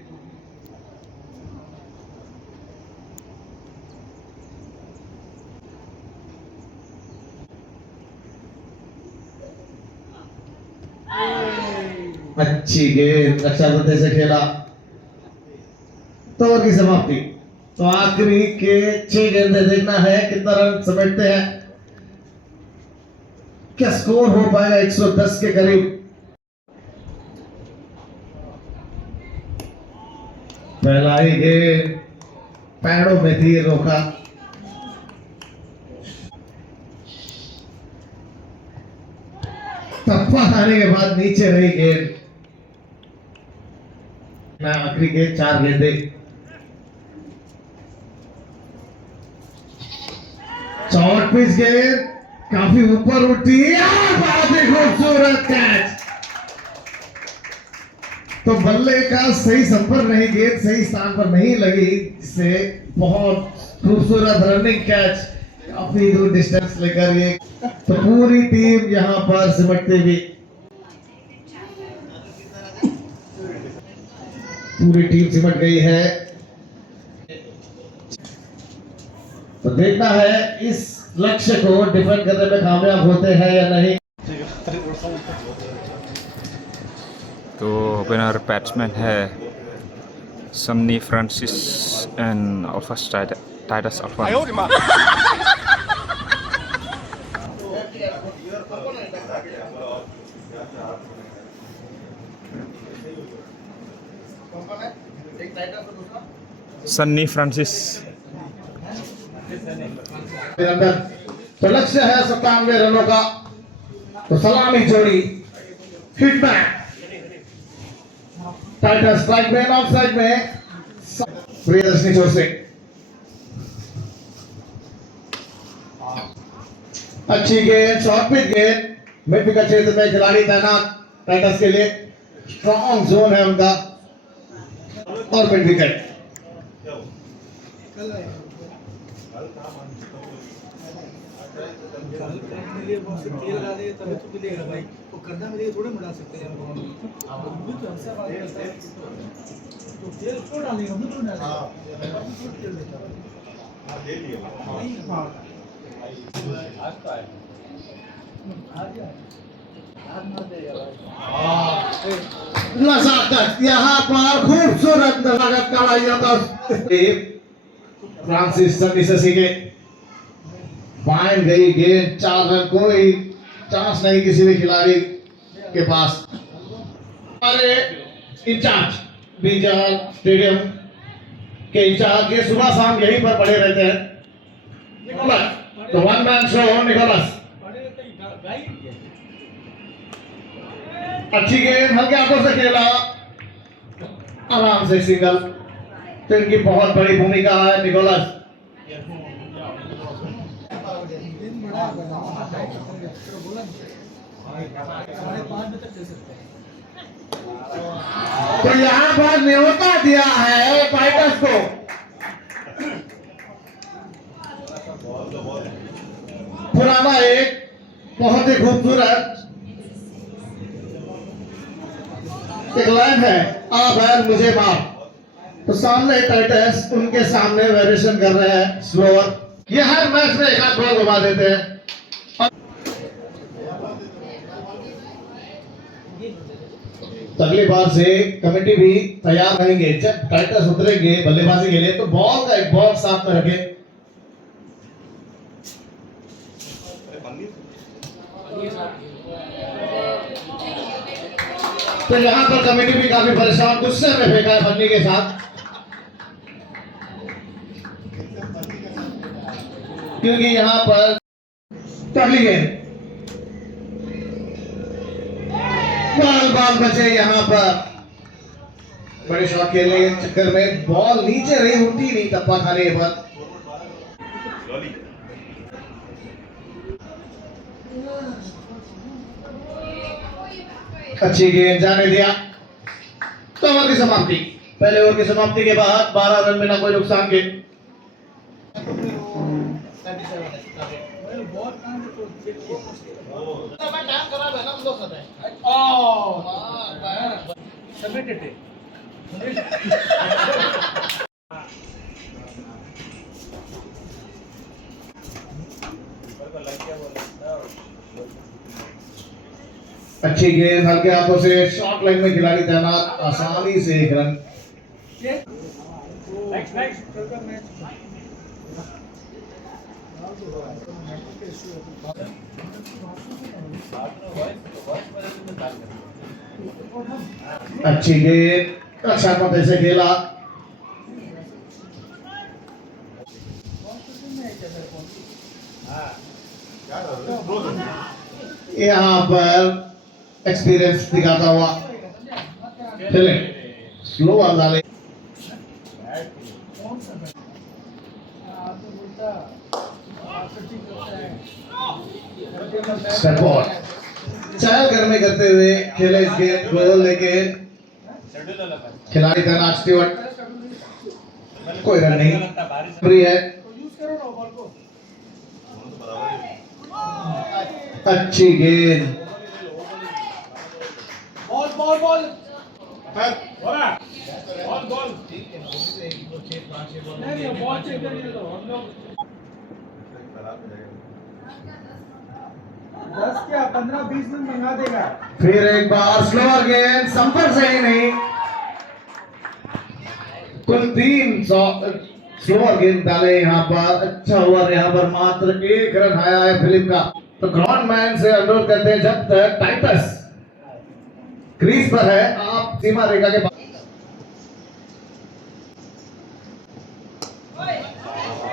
अच्छी गेंद रक्षात्मक से खेला। तो ओवर की समाप्ति। तो आखिरी के 6 गेंदे, देखना है कितना रन समेटते हैं। क्या स्कोर हो पाएगा 110 के करीब। पहला ही गेंद पैरों में थी, रोका। टप्पा आने के बाद नीचे रही गेंद। आखिरी गेंद 4 गेंदे। शॉर्ट पिच गेंद काफी ऊपर उठी और बहुत ही खूबसूरत कैच। तो बल्ले का सही संपर्क नहीं, गेंद सही स्थान पर नहीं लगी, जिससे बहुत खूबसूरत रनिंग कैच, काफी दूर डिस्टेंस लेकर ये। तो पूरी टीम यहाँ पर सिमटती हुई, पूरी टीम सिमट गई है। तो देखना है इस लक्ष्य को डिफेंड करने में कामयाब होते हैं या नहीं। तो ओपनर बैट्समैन है Sunny Francis and Alphas Titus Alpha. Sunny Francis. तो लक्ष्य है 97 रनों का। तो सलामी जोड़ी हिटमैन टाइटस स्ट्राइक में, ऑफ साइड में प्रियदर्शनी जोशी। अच्छी गेंद, शॉर्ट पिच गेंद, मिड विकेट क्षेत्र में खिलाड़ी तैनात टाइटस के लिए। स्ट्रॉन्ग जोन है उनका और मिड विकेट। तेल डाले तभी तो मिलेगा भाई, वो करना मिलेगा थोड़े मिला सकते हैं हम भी तो हमसे बात करते हैं। तो तेल क्यों डालेंगे, हम क्यों डालेंगे, नजाकत यहाँ पर खूबसूरत नजाकत कराई था फ्रांसिस सन्नी से सीखे। फाइन गई गेंद, 4 रन, कोई चांस नहीं किसी भी खिलाड़ी के पास। हमारे इंचार्ज बीजाल स्टेडियम के इंचार्ज ये सुबह शाम यहीं पर पड़े रहते हैं। निकोलस, तो वन मैन शो निकोलस। अच्छी गेंद, हल्के हाथों से खेला, आराम से सिंगल। तो इनकी बहुत बड़ी भूमिका है निकोलस। तो यहाँ पर न्योता दिया है टाइटस को। पुराना एक बहुत ही खूबसूरत एक लाइन है, आप है मुझे माफ। तो सामने टाइटस उनके सामने वेरिएशन कर रहे हैं स्लोअर। ये हर मैच में एक आध बॉल घुमा देते हैं। अगली बार से कमेटी भी तैयार रहेंगे, जब टाइटस उतरेंगे बल्लेबाजी के लिए तो बॉल का एक बॉल साथ में रखें। तो यहाँ पर कमेटी भी काफी परेशान, गुस्से में फेंका है बन्नी के साथ, क्योंकि यहाँ पर पहली गेंद बाल बचे। यहाँ पर बड़े शॉट खेलने के चक्कर में बॉल नीचे रही, उठी नहीं टप्पा खाने के बाद। अच्छी गेंद, जाने दिया। तो ओवर की समाप्ति, पहले ओवर की समाप्ति के बाद 12 रन बिना कोई नुकसान के। अच्छी गेंद, हल्के हाथों से शॉर्ट लाइन में खिलाड़ी तैनात, आसानी से 1 रन। अच्छी गेंद, अच्छा पते से खेला। यहाँ पर एक्सपीरियंस दिखाता हुआ चले स्लो डाले। Step out. चहल घर में करते हुए खेला इस गेंद को, लेकिन खिलाड़ी का नाच स्टीवर्ट, कोई रन नहीं, फ्री है। अच्छी गेंद, बॉल बॉल बॉल नहीं बॉल चेक करिए तो हम लोग 10 क्या 15-20 मिनट मंगा देगा। फिर एक बार स्लोअर गेंद, संपर्क सही नहीं। कुल 3 स्लोअर गेंद डाले यहाँ पर। अच्छा हुआ यहाँ पर मात्र 1 रन आया है फिलिप का। तो ग्राउंडमैन से अनुरोध करते हैं, जब तक टाइटस क्रीज पर है आप सीमा रेखा के पास।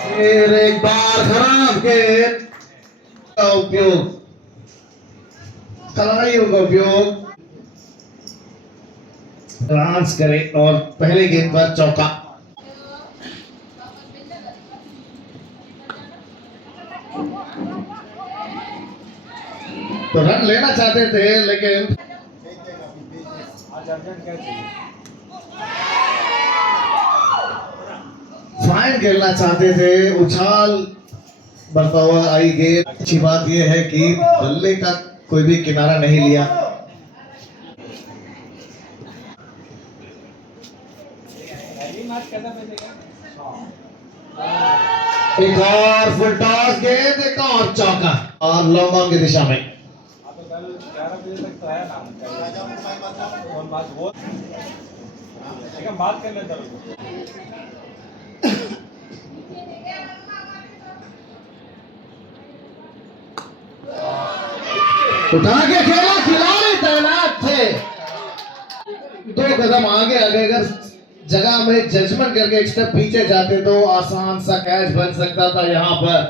फिर एक बार खराब गेंद का उपयोग, खिलाड़ियों का उपयोग डांस करे और पहले गेंद पर चौका। तो रन लेना चाहते थे, लेकिन फाइन खेलना चाहते थे। उछाल बढ़ता हुआ आई गेंद। अच्छी बात यह है कि बल्ले का कोई भी किनारा नहीं लिया। एक और फुल टॉस गेंद, एक और चौका और लॉन्ग ऑन की दिशा में। बात करने उठा के खेला, खिलाड़ी तैनात थे। 2 कदम आगे अगर जगह में जजमेंट करके एक स्टेप पीछे जाते तो आसान सा कैच बन सकता था। यहाँ पर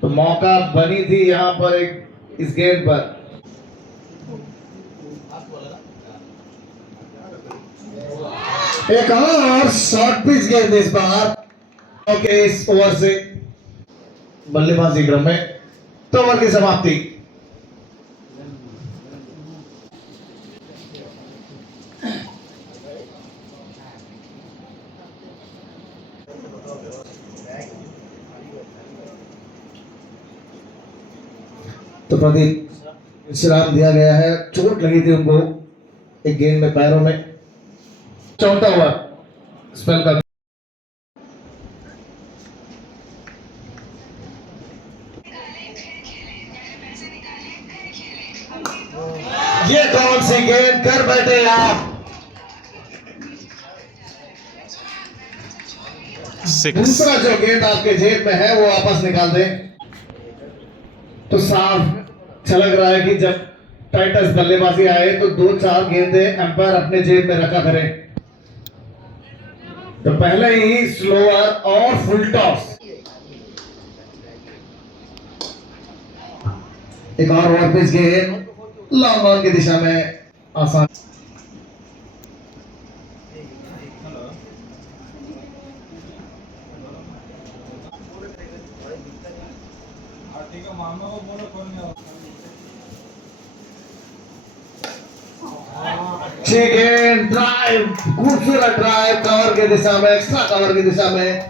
तो मौका बनी थी यहाँ पर एक इस गेंद पर। एक और शॉर्ट पिच गेंद इस बार। ओके, इस ओवर से बल्लेबाजी क्रम में तो ओवर की समाप्ति। तो प्रदीप विश्राम दिया गया है, चोट लगी थी उनको एक गेंद में पैरों में। चौथा ओवर स्पेल का। ये कौन सी गेंद कर बैठे आप? 6 दूसरा जो गेंद आपके जेब में है वो वापस निकाल दें। तो साफ झलक रहा है कि जब टाइटस बल्लेबाजी आए तो 2-4 गेंदें एम्पायर अपने जेब में रखा करें। तो पहले ही स्लोअर और फुल टॉस। एक और ओवर पिच गेंद लॉन्ग ऑन की दिशा में, आसान। गेंद ड्राइव, खूबसूरत ड्राइव कवर की दिशा में, एक्स्ट्रा कवर की दिशा में।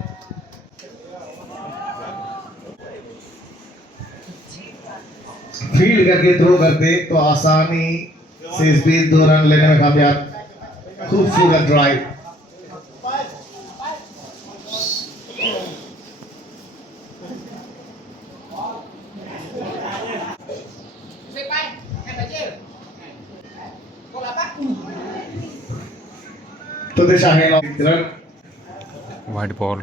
फील्ड करके थ्रो करते तो आसानी से इस बीच 2 रन लेने में कामयाब। खूबसूरत ड्राइव। तो दिशा है रन। Wide ball.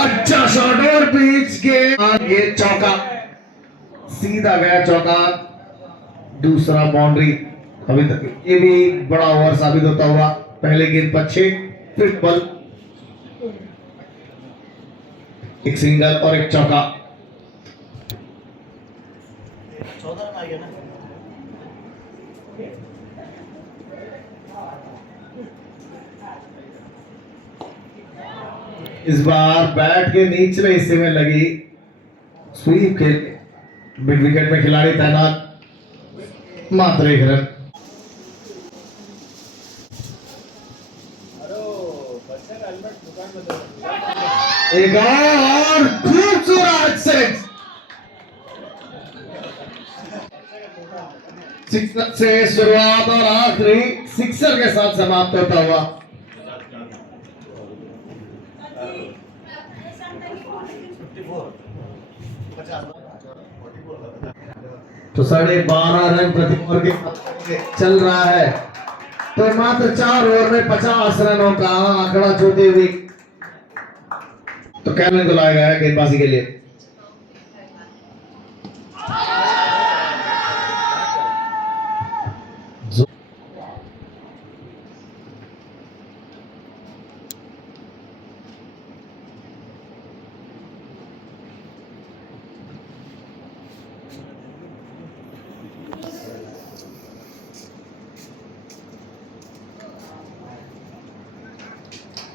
अच्छा शॉट और पिच के ये चौका, सीधा गया चौका। दूसरा बाउंड्री। अभी तक ये भी बड़ा ओवर साबित होता हुआ। पहले गेंद पर 6, फिर बल, एक सिंगल और एक चौका। इस बार बैट के निचले हिस्से में लगी स्वीप के मिड विकेट में खिलाड़ी तैनात, मात्र 1 रन। एक और खूबसूरत सिक्सर से शुरुआत और आखिरी सिक्सर के साथ समाप्त होता हुआ। तो 12.5 रन प्रति ओवर के चल रहा है, तो मात्र 4 ओवर में 50 रनों का आंकड़ा छूती हुई। तो कैमरन को लाया गया है गेंदबाजी के लिए।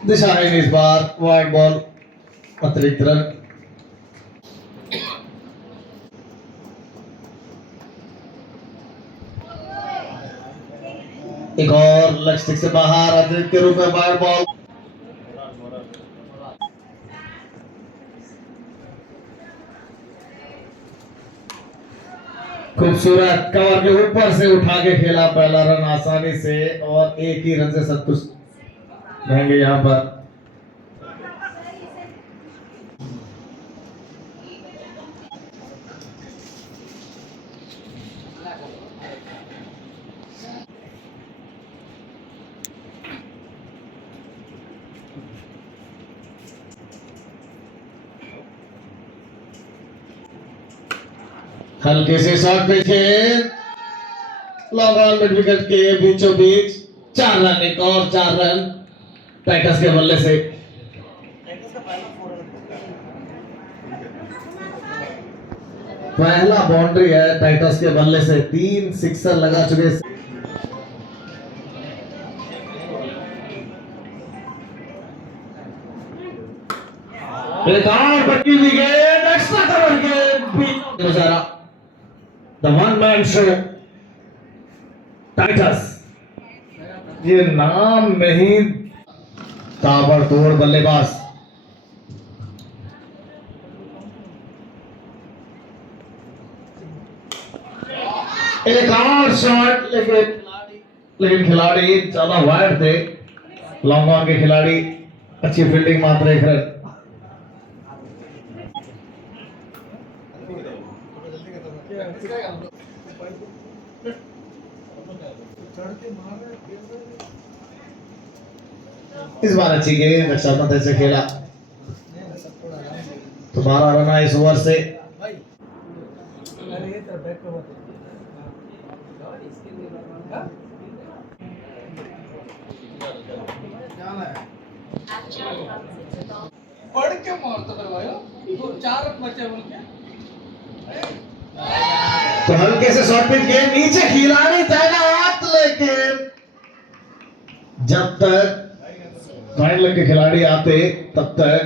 दिशाहीन इस बार वाइड बॉल, अतिरिक्त रन। एक और लक्ष्य से बाहर, अतिरिक्त के रूप में वाइड बॉल। खूबसूरत कवर के ऊपर से उठा के खेला पहला रन आसानी से, और एक ही रन से संतुष्ट रहेंगे यहां पर। हल्के से शॉट पे खेल, लॉन्ग ऑन मिड विकेट के बीचों बीच 4 रन, एक और 4 रन टाइटस के बल्ले से। पहला बाउंड्री है टाइटस के बल्ले से, 3 सिक्सर लगा चुके। एक और बड़ी विकेट, एक्स्ट्रा कवर के नजारा, the one man show Titus. ये नाम में ही ताबड़तोड़ बल्लेबाज। एक और शॉट, लेकिन खिलाड़ी ज्यादा वाइड थे। लॉन्ग ऑन के खिलाड़ी, अच्छी फील्डिंग, मात्र 1 रन। इस बार अच्छी गेंद, अच्छा मत से खेला, तो 12 रन आए इस ओवर से। पढ़ के मारता करवायो, 4 रन बचे बोल के। तो हल्के से शॉट पिच गेंद, नीचे खिलाड़ी तैनात, लेकिन जब तक फाइनल के खिलाड़ी आते तब तक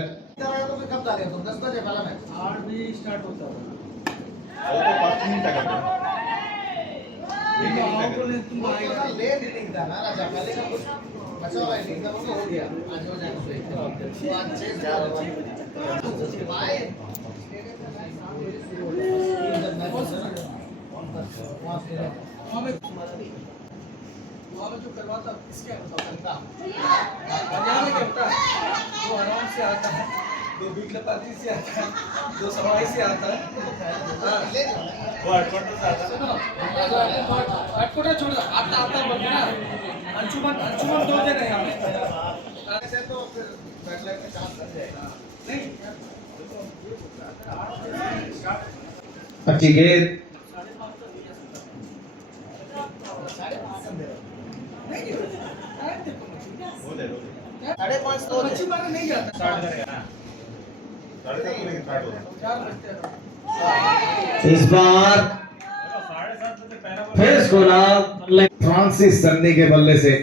कब डाले तुम? 10 बजे वाला मैच 8 भी स्टार्ट होता है। तुम आएगा लेट इनिंग था ना राजा, पहले का कुछ बचा हुआ इनिंग था, वो हो गया। आज हो जाएगा, तो आज 6 बाय जो करवाता इसके होता पंजाब में होता है, वो आराम से आता है, 2 बीट लपाती से आता है, 2 सवाई से आता है। वो आठकोटा से आता है, आठकोटा छोड़ आता बंदा अंशुमन 2 जने हैं हमें ऐसे, तो फिर बैटलाइन में चांस बन जाएगा। नहीं अच्छी गेंद, साढ़े 5 तो अच्छी बात नहीं जाता, इस बार स्कोरा फ्रांसिस सन्नी के बल्ले से।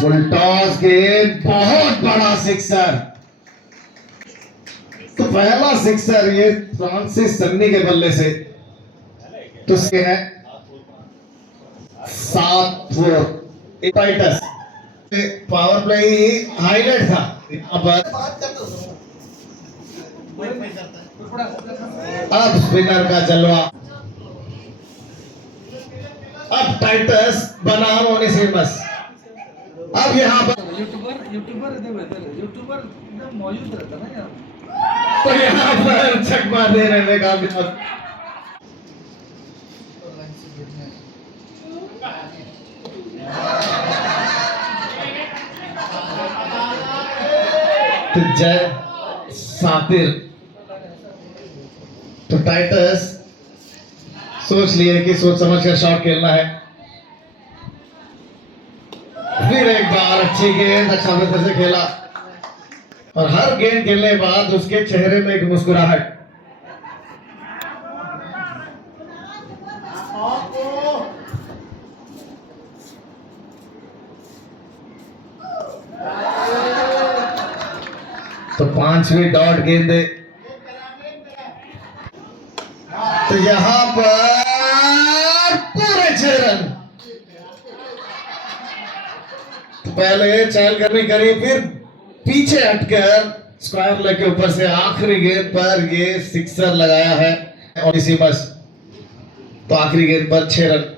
फुल टॉस गेंद, बहुत बड़ा सिक्सर। तो पहला सिक्सर ये फ्रांसिस सन्नी के बल्ले से। तो इसके है 7-4। टाइटस पावर प्ले हाईलाइट था यहाँ पर। अब स्पिनर का जलवा, अब टाइटस बनाम ओनेसिमस। अब यहाँ पर यूट्यूबर एकदम मौजूद रहता ना यार। तो यहाँ पर छक्का देने में कामयाब। तो जय सातिर, तो टाइटस सोच लिए कि सोच समझ कर शॉट खेलना है। फिर एक बार अच्छी गेंद, अच्छा बेहतर से खेला और हर गेंद खेलने के बाद उसके चेहरे में एक मुस्कुराहट। तो 5वीं डॉट गेंदे। तो यहां पर पूरे 6 रन। तो पहले चहलकदमी करी, फिर पीछे हटकर स्क्वायर लेग के ऊपर से आखिरी गेंद पर ये सिक्सर लगाया है और इसी बस। तो आखिरी गेंद पर 6 रन।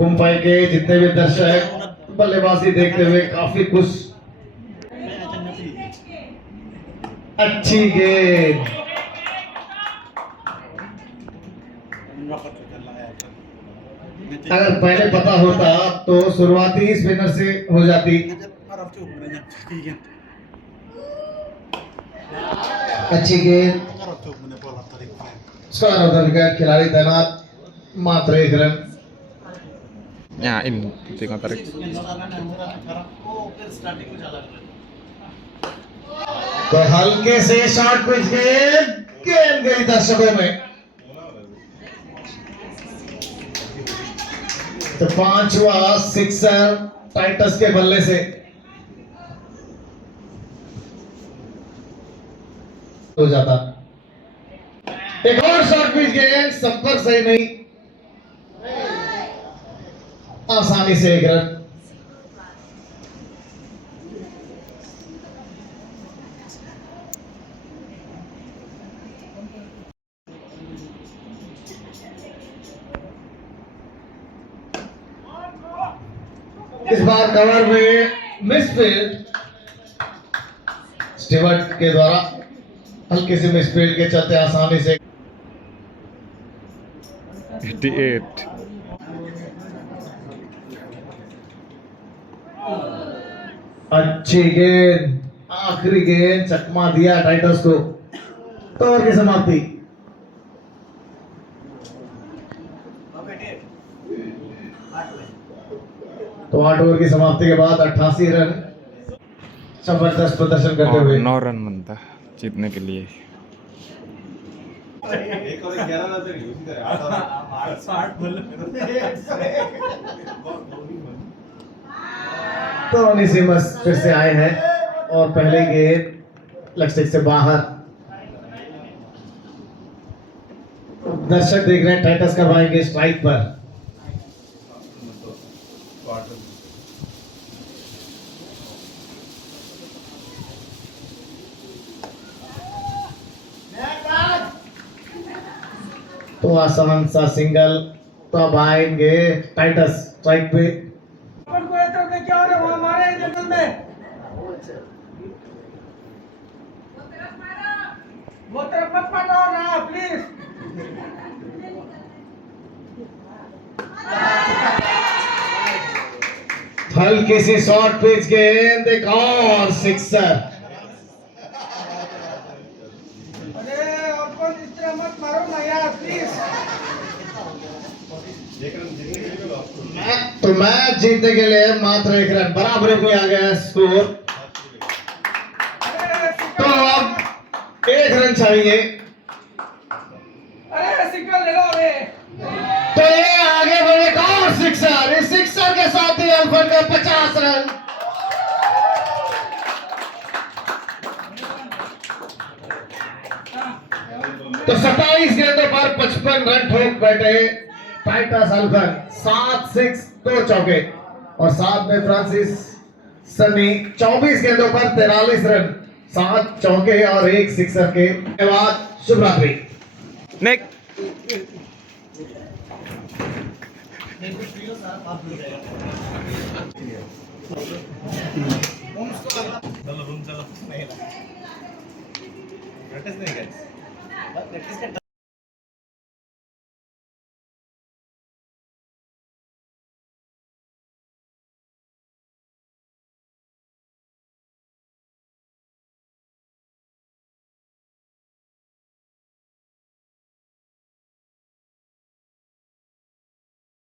मुंबई के जितने भी दर्शक बल्लेबाजी देखते हुए काफी खुश। अच्छी गेंद, अगर पहले पता होता तो शुरुआती ही स्पिनर से हो जाती। अच्छी गेंद, स्कोर ऑफ द विकेट, खिलाड़ी तैनात, मात्र 1 रन। Nyain tinggal tarik. तो हल्के से शॉर्ट पिच गेंद गई दर्शकों में। तो 5वां सिक्सर टाइटस के बल्ले से हो जाता। एक और शॉर्ट पिच गेंद, संपर्क सही नहीं, आसानी से 1 रन। इस बार कवर में मिसफील्ड स्टीवर्ट के द्वारा, हल्की सी मिसफील्ड के चलते आसानी से 88. अच्छी गेंद, आखिरी गेंद, चकमा दिया टाइटस को। तो ओवर की समाप्ति। तो 8 ओवर की समाप्ति के बाद 88 रन जबरदस्त प्रदर्शन करते और हुए 9 रन बनता जीतने के लिए। तो ओनेसिमस फिर से आए हैं और पहले गेंद लक्ष्य से बाहर। दर्शक देख रहे हैं टाइटस कब आएंगे स्ट्राइक पर। तो आसान सा सिंगल, तो अब आएंगे टाइटस स्ट्राइक पे। क्या हो रहा है वहां मारे जंगल में, वो तरफ मत पटाओ ना प्लीज। हल्की सी शॉर्ट पिच गेंद, एक और सिक्सर। अरे अपन इस तरह मत मारो ना यार प्लीज। तो मैच जीतने के लिए मात्र 1 रन, बराबरी पे आ गया स्कोर। तो अब 1 रन चाहिए। अरे सिग्नल ले लो रे। तो ये आगे बढ़े, एक और सिक्सर। इस सिक्सर के साथ ही अल्फन का 50 रन। तो 27 गेंदों पर 55 रन ठोक बैठे टाइटस अल्फन। 7 6 2 चौके और साथ में फ्रांसिस सनी 24 गेंदों पर 43 रन, 7 चौके और 1 सिक्सर के बाद शुभ रात्रि। नेक्स्ट चलो रूम चलो नहीं